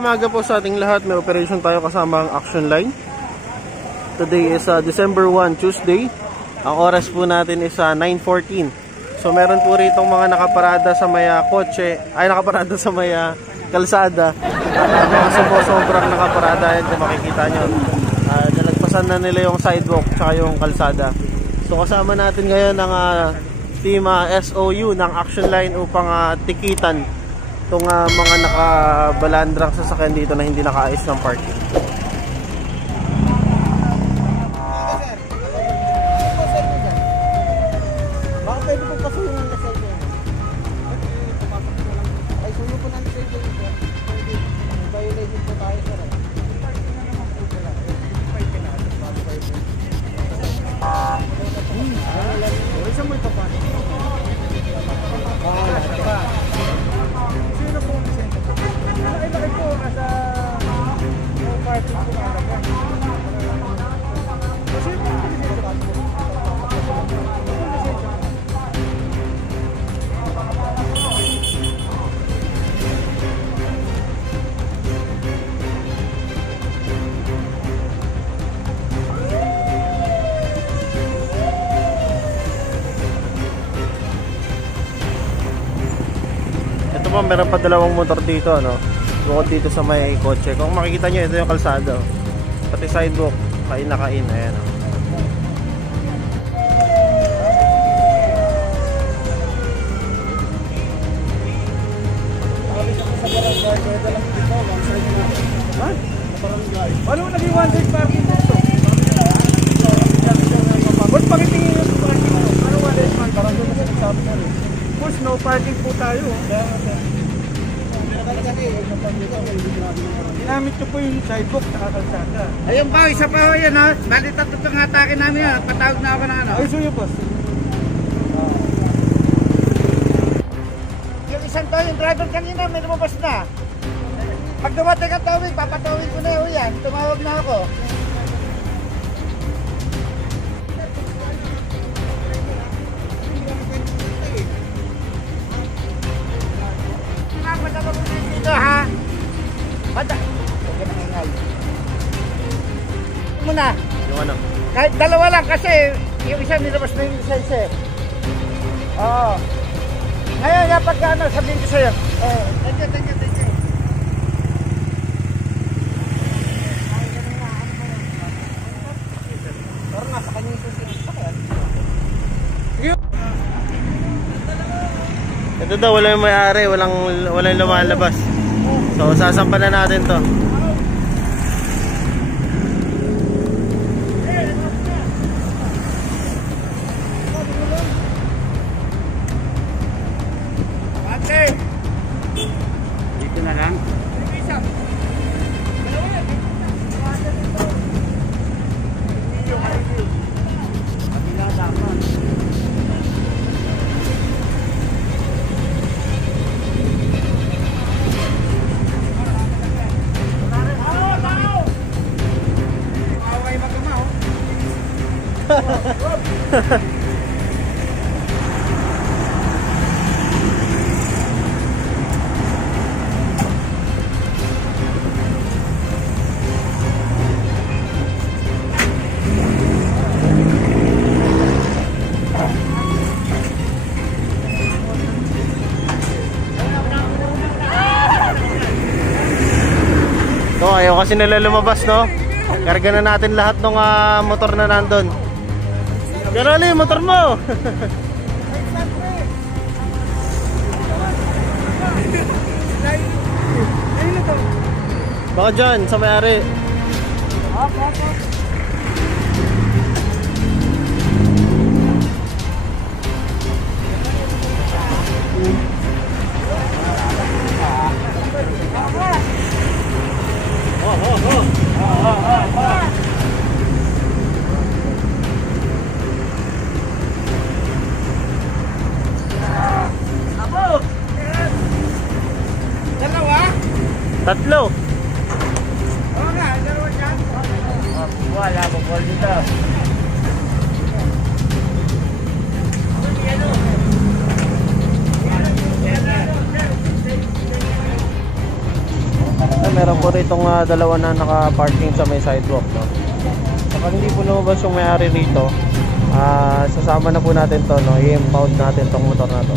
umaga po sa ating lahat. May operation tayo kasama ang Action Line. Today is December 1, Tuesday. Ang oras po natin is 9:14. So meron po rito mga nakaparada sa may kotse, nakaparada sa may kalsada. Mga sobrang nakaparada yan kung makikita nyo. Nalagpasan na nila yung sidewalk tsaka yung kalsada. So kasama natin ngayon ang team SOU ng Action Line upang tikitan itong mga nakabalandrang sasakyan dito na hindi nakaayos ng parking. Baka pwede po pasuyin ng lasal yan. Ay, suyo po ng lasal yan. Pwede. Violated po tayo, sir. Saan mo ito pa? Sino po ang sento? Laki po asa party po talaga. Kasi ito ang sento. Meron pa dalawang motor dito, bukod dito sa may kotse. Kung makikita nyo, ito yung kalsada, pati sidewalk, kain na kain. Ayan, Ano naging one side parking dito? Ba't pakitingin yung parking? Ano one side man? Parang doon kasi nagsabi na rin. Push, no parking po tayo. Ginamit ko po yung sidewalk sa kalsada. Ayun pa, isa pa ho yan ha. Bali tatlo ang atake namin ha. Patawag na ako na ano. Ay, suyo boss. Yung isang to, yung driver kanina, may lumabas na. Pag dumating ang tawid, papatawid ko na ho yan. Tumawag na ako. Dito ha. Bata. Huwag na ingay. Muna. yung ano. Kahit dalawa lang kasi yung isa nilabas na yung isa. Oo. Ngayon, kapag sabihin ko sa'yo. Thank you. Pero nasa kanya yung susunod sa kaya. Ito daw, wala yung may-ari, walang lumalabas. So, sasampan na natin to. Ate! Dito na lang. No, ayaw kasi nila lumabas, no? Karga na natin lahat ng motor na nandun. Garali, motor mo! Baka dyan, sa may-ari. Tatlo. Oo nga, dalawa dyan. Wala mo call dito. meron po ritong dalawa na naka-parking sa may sidewalk, no? Kapag hindi po lumabas yung may-ari rito, sasama na po natin to, no? I-impound natin tong motor na to.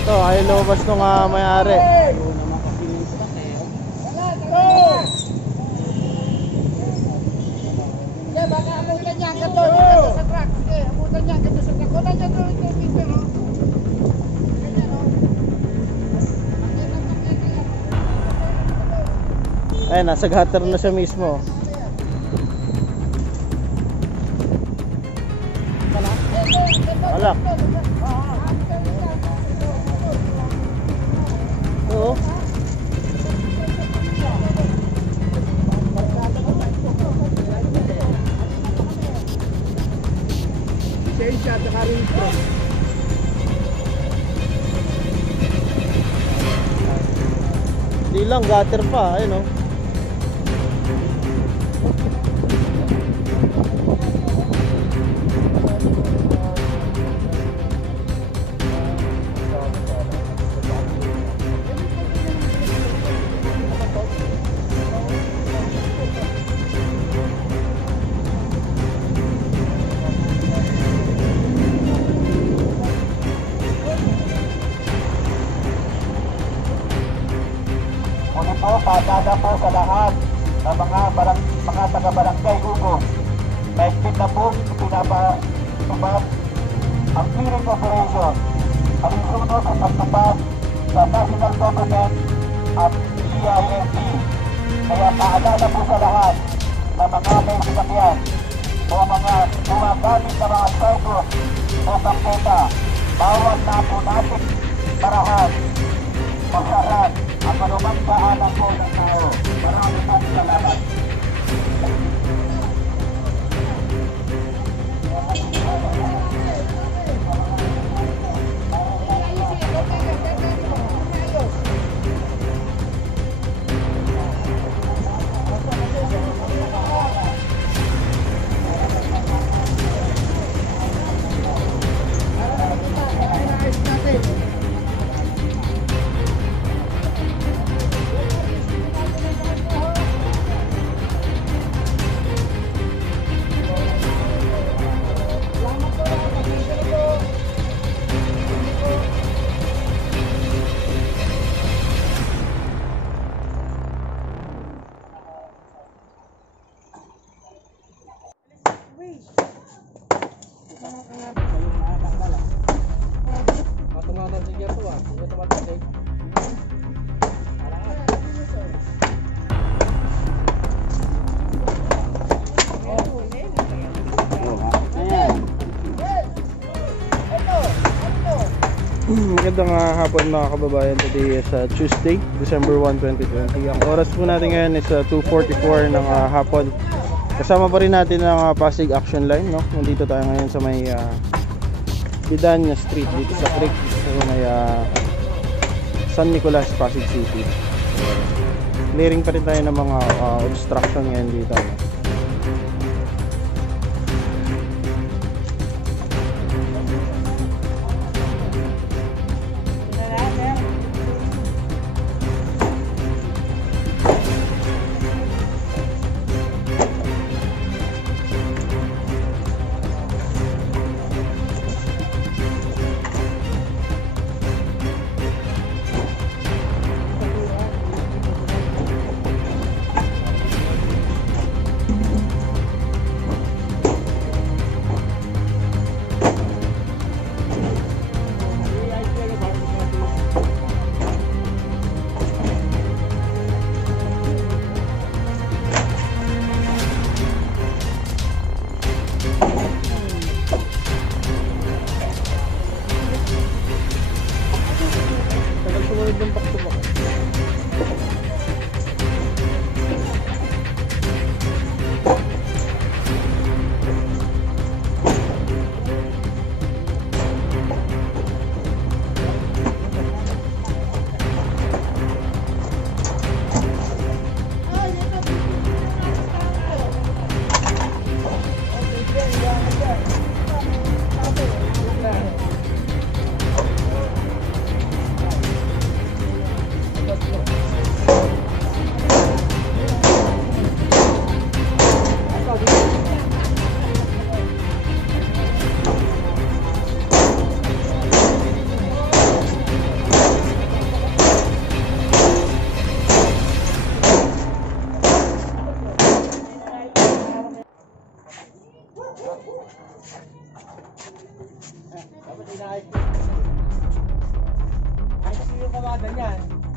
Ito, ayaw lumabas nung may-ari. Baka abutan niya ka doon sa truck. Sige, abutan niya ka doon sa truck. Kunan niya doon yung video, no? Ay, nasa gutter na siya mismo. Wala. Oo. Lisensya at saka rehistro. Di lang, gutter pa, ayun o. Paalala po sa lahat ng mga taga-barangay Ugo. Mahigpit na po pinapatupad ang clearing operation. Ang isunod sa pagtupad sa national government at CIMT. Kaya paalala po sa lahat ng mga may sasakyan o mga gumagamit na mga cycles o kampeta. Bawat na po natin parahan, pagsaran ang manumang paanan po ng tao. Maraming salamat. Magandang hapon mga kababayan. Today is Tuesday, December 1, 2020. Ang oras po natin ngayon is 2:44 ng hapon. Kasama pa rin natin ang Pasig Action Line, no? Nandito tayo ngayon sa may Bidanya Street dito sa Creek, sa may San Nicolas, Pasig City. Clearing pa rin tayo ng mga obstruction ngayon dito, no? Dapat inaayos. Ay, kasi yung kamada niyan.